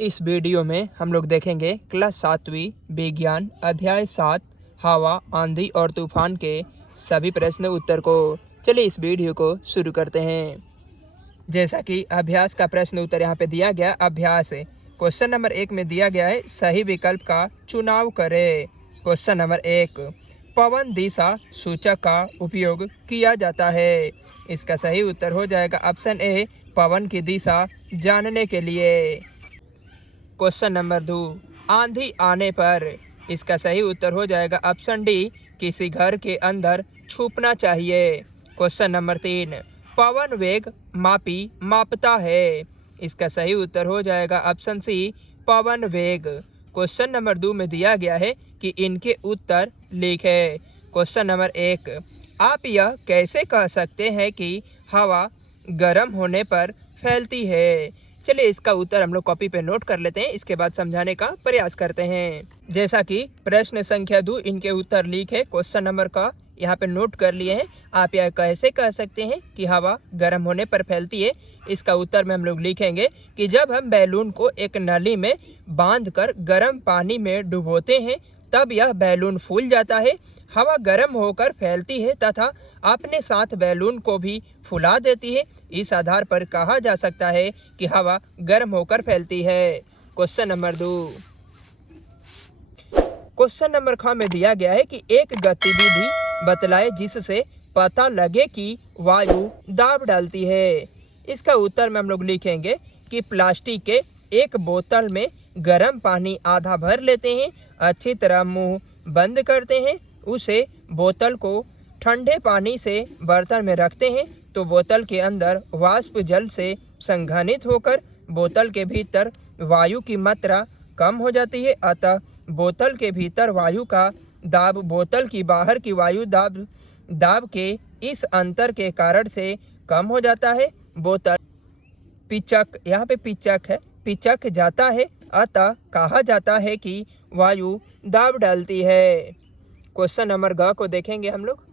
इस वीडियो में हम लोग देखेंगे क्लास 7वीं विज्ञान अध्याय 7 हवा, आंधी और तूफान के सभी प्रश्न उत्तर को। चलिए इस वीडियो को शुरू करते हैं। जैसा कि अभ्यास का प्रश्न उत्तर यहाँ पे दिया गया। अभ्यास क्वेश्चन नंबर 1 में दिया गया है, सही विकल्प का चुनाव करें। क्वेश्चन नंबर 1, पवन दिशा सूचक का उपयोग किया जाता है। इसका सही उत्तर हो जाएगा ऑप्शन ए, पवन की दिशा जानने के लिए। क्वेश्चन नंबर 2, आंधी आने पर। इसका सही उत्तर हो जाएगा ऑप्शन डी, किसी घर के अंदर छुपना चाहिए। क्वेश्चन नंबर 3, पवन वेग मापी मापता है। इसका सही उत्तर हो जाएगा ऑप्शन सी, पवन वेग। क्वेश्चन नंबर 2 में दिया गया है कि इनके उत्तर लिखें। क्वेश्चन नंबर 1, आप यह कैसे कह सकते हैं कि हवा गर्म होने पर फैलती है। चलिए इसका उत्तर हम लोग कॉपी पे नोट कर लेते हैं, इसके बाद समझाने का प्रयास करते हैं। जैसा कि प्रश्न संख्या 2 इनके उत्तर लिखे, क्वेश्चन नंबर का यहाँ पे नोट कर लिए हैं। आप यह कैसे कह सकते हैं कि हवा गर्म होने पर फैलती है। इसका उत्तर में हम लोग लिखेंगे कि जब हम बैलून को एक नली में बांधकर गर्म पानी में डुबोते हैं तब यह बैलून फूल जाता है। हवा गर्म होकर फैलती है तथा अपने साथ बैलून को भी फुला देती है। इस आधार पर कहा जा सकता है कि हवा गर्म होकर फैलती है। क्वेश्चन नंबर 2, क्वेश्चन नंबर ख में दिया गया है कि एक गतिविधि बतलाए जिससे पता लगे कि वायु दाब डालती है। इसका उत्तर में हम लोग लिखेंगे कि प्लास्टिक के एक बोतल में गर्म पानी आधा भर लेते हैं, अच्छी तरह मुंह बंद करते हैं, उसे बोतल को ठंडे पानी से बर्तन में रखते हैं तो बोतल के अंदर वाष्प जल से संघनित होकर बोतल के भीतर वायु की मात्रा कम हो जाती है। अतः बोतल के भीतर वायु का दाब बोतल की बाहर की वायु दाब के इस अंतर के कारण से कम हो जाता है। बोतल पिचक, यहाँ पे पिचक है, पिचक जाता है, अतः कहा जाता है कि वायु दाब डालती है। क्वेश्चन नंबर ग को देखेंगे हम लोग।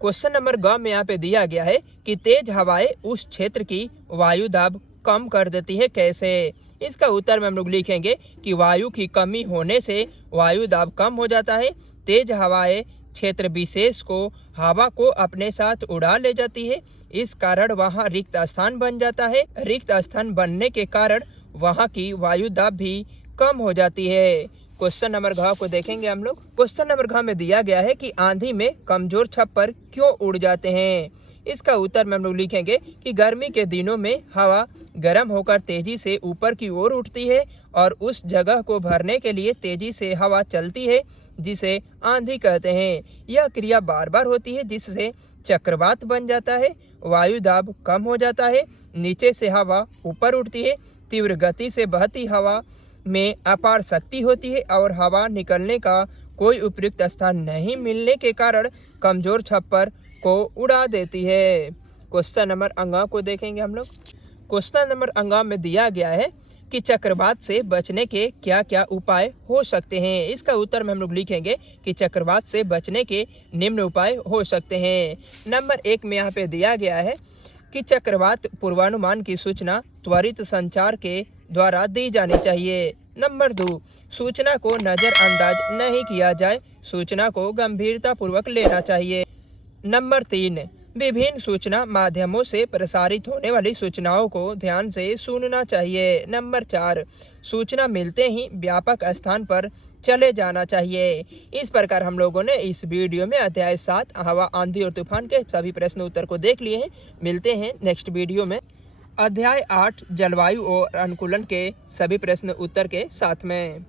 क्वेश्चन नंबर ग में यहाँ पे दिया गया है कि तेज हवाएं उस क्षेत्र की वायु दाब कम कर देती है, कैसे। इसका उत्तर में हम लोग लिखेंगे कि वायु की कमी होने से वायु दाब कम हो जाता है। तेज हवाएं क्षेत्र विशेष को हवा को अपने साथ उड़ा ले जाती है, इस कारण वहाँ रिक्त स्थान बन जाता है। रिक्त स्थान बनने के कारण वहाँ की वायु दाब भी कम हो जाती है। क्वेश्चन नंबर घ को देखेंगे हम लोग। क्वेश्चन नंबर घ में दिया गया है कि आंधी में कमजोर छप्पर क्यों उड़ जाते हैं। इसका उत्तर में हम लोग लिखेंगे कि गर्मी के दिनों में हवा गर्म होकर तेजी से ऊपर की ओर उठती है और उस जगह को भरने के लिए तेजी से हवा चलती है, जिसे आंधी कहते हैं। यह क्रिया बार बार होती है जिससे चक्रवात बन जाता है, वायु दाब कम हो जाता है, नीचे से हवा ऊपर उठती है, तीव्र गति से बहती हवा में अपार शक्ति होती है और हवा निकलने का कोई उपयुक्त स्थान नहीं मिलने के कारण कमजोर छप्पर को उड़ा देती है। क्वेश्चन नंबर अंगा को देखेंगे हम लोग। क्वेश्चन नंबर अंगा में दिया गया है कि चक्रवात से बचने के क्या क्या उपाय हो सकते हैं। इसका उत्तर में हम लोग लिखेंगे कि चक्रवात से बचने के निम्न उपाय हो सकते हैं। नंबर 1 में यहाँ पे दिया गया है कि चक्रवात पूर्वानुमान की सूचना त्वरित संचार के द्वारा दी जानी चाहिए। नंबर 2, सूचना को नज़रअंदाज नहीं किया जाए, सूचना को गंभीरता पूर्वक लेना चाहिए। नंबर 3, विभिन्न सूचना माध्यमों से प्रसारित होने वाली सूचनाओं को ध्यान से सुनना चाहिए। नंबर 4, सूचना मिलते ही व्यापक स्थान पर चले जाना चाहिए। इस प्रकार हम लोगों ने इस वीडियो में अध्याय 7 हवा, आंधी और तूफान के सभी प्रश्न उत्तर को देख लिए हैं। मिलते हैं नेक्स्ट वीडियो में अध्याय 8 जलवायु और अनुकूलन के सभी प्रश्न उत्तर के साथ में।